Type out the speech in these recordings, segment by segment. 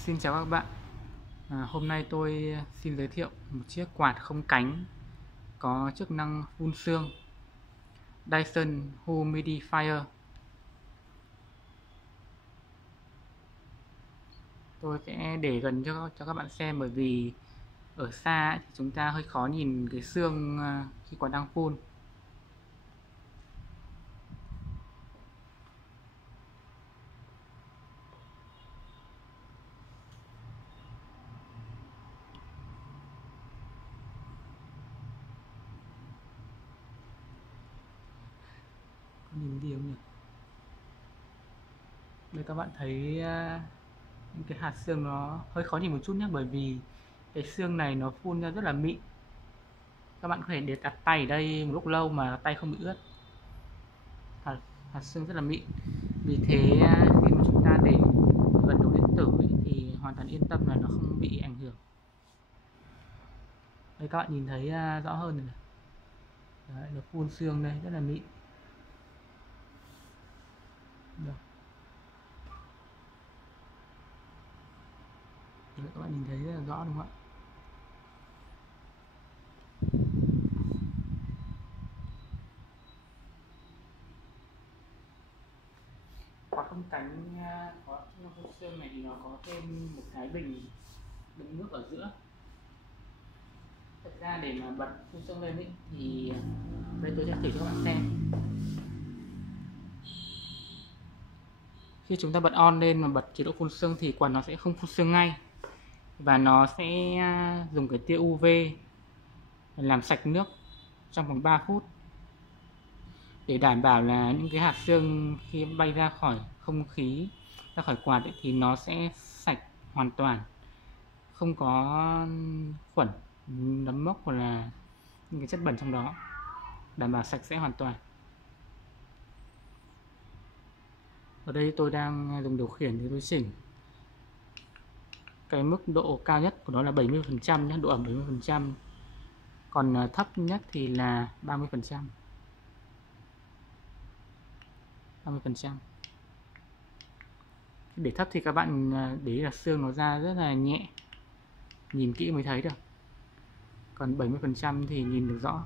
Xin chào các bạn. Hôm nay tôi xin giới thiệu một chiếc quạt không cánh có chức năng phun sương Dyson Humidifier. Tôi sẽ để gần cho các bạn xem, bởi vì ở xa thì chúng ta hơi khó nhìn cái sương khi quạt đang phun. Có nhìn gì không nhỉ? Đây các bạn thấy những cái hạt sương nó hơi khó nhìn một chút nhé, bởi vì cái sương này nó phun ra rất là mịn. Các bạn có thể để đặt tay ở đây một lúc lâu mà tay không bị ướt. Hạt xương rất là mịn. Vì thế khi mà chúng ta để gần đồ điện tử thì hoàn toàn yên tâm là nó không bị ảnh hưởng. Đây các bạn nhìn thấy rõ hơn rồi này. Đấy, nó phun sương đây rất là mịn. Đấy, các bạn nhìn thấy rất là rõ đúng không ạ? Quạt không cánh có trong phun sương này thì nó có thêm một cái bình đựng nước ở giữa. Thật ra để mà bật phun sương lên thì đây tôi sẽ thử cho các bạn xem. Khi chúng ta bật on lên mà bật chế độ phun sương thì quạt nó sẽ không phun sương ngay, và nó sẽ dùng cái tia UV làm sạch nước trong vòng 3 phút để đảm bảo là những cái hạt sương khi bay ra khỏi không khí, ra khỏi quạt thì nó sẽ sạch hoàn toàn, không có khuẩn, nấm mốc hoặc là những cái chất bẩn trong đó, đảm bảo sạch sẽ hoàn toàn. Ở đây tôi đang dùng điều khiển để tôi chỉnh cái mức độ cao nhất của nó là 70% nhé, độ ẩm 70%, còn thấp nhất thì là 30%. Để thấp thì các bạn để ý là xương nó ra rất là nhẹ, nhìn kỹ mới thấy được. Còn 70% thì nhìn được rõ.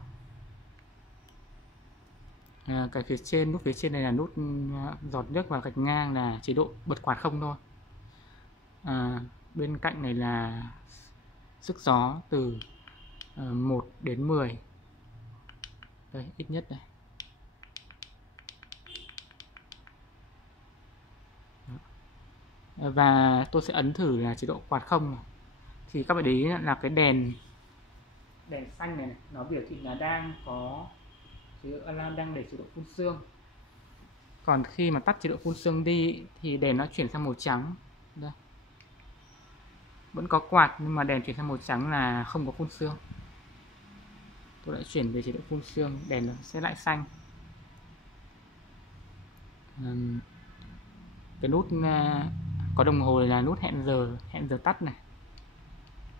Cái phía trên, nút phía trên này là nút giọt nước vào gạch ngang là chế độ bật quạt không thôi. Bên cạnh này là sức gió từ 1 đến 10. Đây, ít nhất này. Và tôi sẽ ấn thử là chế độ quạt không. Thì các bạn để ý là cái đèn xanh này, nó biểu thị là đang để chế độ phun sương. Còn khi mà tắt chế độ phun sương đi thì đèn nó chuyển sang màu trắng. Đây, vẫn có quạt nhưng mà đèn chuyển sang màu trắng là không có phun sương. Tôi đã chuyển về chế độ phun sương, đèn nó sẽ lại xanh. Cái nút có đồng hồ là nút hẹn giờ tắt này.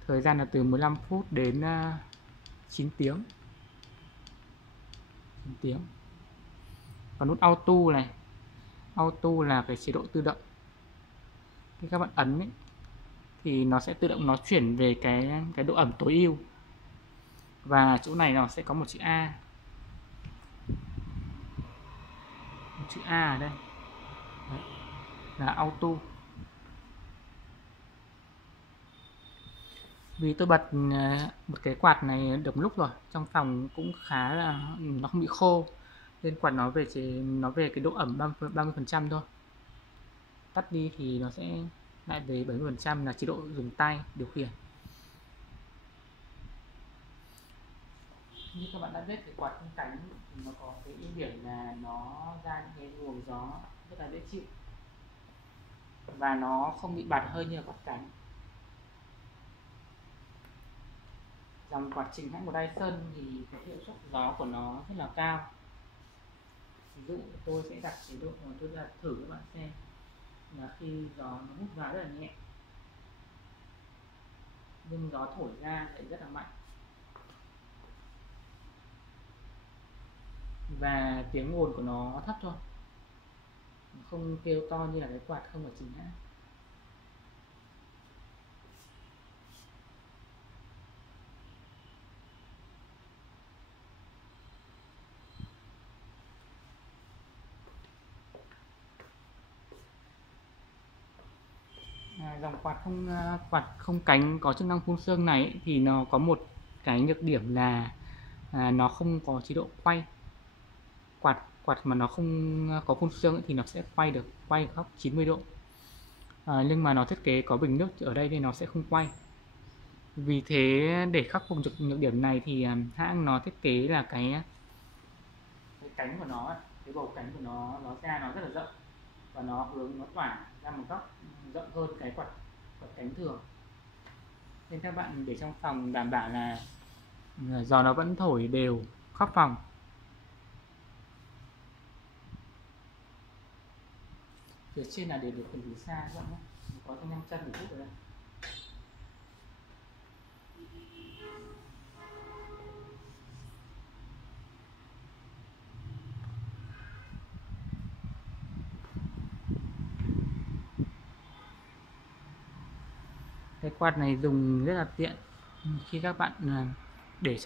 Thời gian là từ 15 phút đến 9 tiếng. Còn nút auto này, auto là cái chế độ tự động. Khi các bạn ấn ấy, thì nó sẽ tự động nó chuyển về cái độ ẩm tối ưu, và chỗ này nó sẽ có một chữ A, ở đây. Đấy, là auto. Vì tôi bật một cái quạt này được một lúc rồi, trong phòng cũng khá là nó không bị khô, nên quạt nó về cái độ ẩm 30% thôi. Tắt đi thì nó sẽ lại về 70% là chế độ dùng tay điều khiển. Như các bạn đã biết, cái quạt không cánh thì nó có cái ưu điểm là nó ra những cái luồng gió rất là dễ chịu, và nó không bị bạt hơi như là quạt cánh. Dòng quạt trình hãng của Dyson thì cái hiệu suất gió của nó rất là cao. Ví dụ tôi sẽ đặt chế độ, tôi đặt thử các bạn xem, là khi gió nó hút vào rất là nhẹ, nhưng gió thổi ra lại rất là mạnh, và tiếng ồn của nó thấp thôi, không kêu to như là cái quạt không ở chính hãng. Dòng quạt không cánh có chức năng phun sương này ấy, thì nó có một cái nhược điểm là nó không có chế độ quay. Quạt mà nó không có phun sương ấy, thì nó sẽ quay góc 90 độ. Nhưng mà nó thiết kế có bình nước ở đây nên nó sẽ không quay. Vì thế để khắc phục nhược điểm này thì hãng nó thiết kế là cái cánh của nó, cái bầu cánh của nó ra nó rất là rộng và nó tỏa ra một góc rộng hơn cái quạt cánh thường, nên các bạn để trong phòng đảm bảo là gió nó vẫn thổi đều khắp phòng. Phía trên là để được phần phía xa các bạn nhé, có cái 5 chân để hút ở đây. Cái quad này dùng rất là tiện khi các bạn để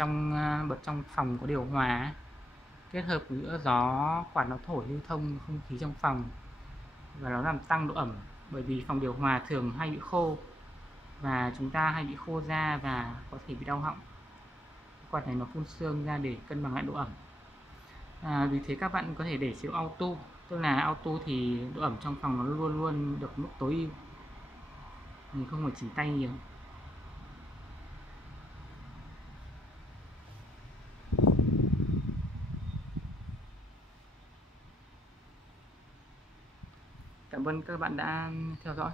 bật trong phòng có điều hòa, kết hợp giữa gió quạt nó thổi lưu thông không khí trong phòng và nó làm tăng độ ẩm, bởi vì phòng điều hòa thường hay bị khô và chúng ta hay bị khô da và có thể bị đau họng. Quạt này nó phun sương ra để cân bằng lại độ ẩm. Vì thế các bạn có thể để chế auto, tức là auto thì độ ẩm trong phòng nó luôn luôn được mức tối ưu, mình không phải chỉnh tay nhiều. Cảm ơn các bạn đã theo dõi.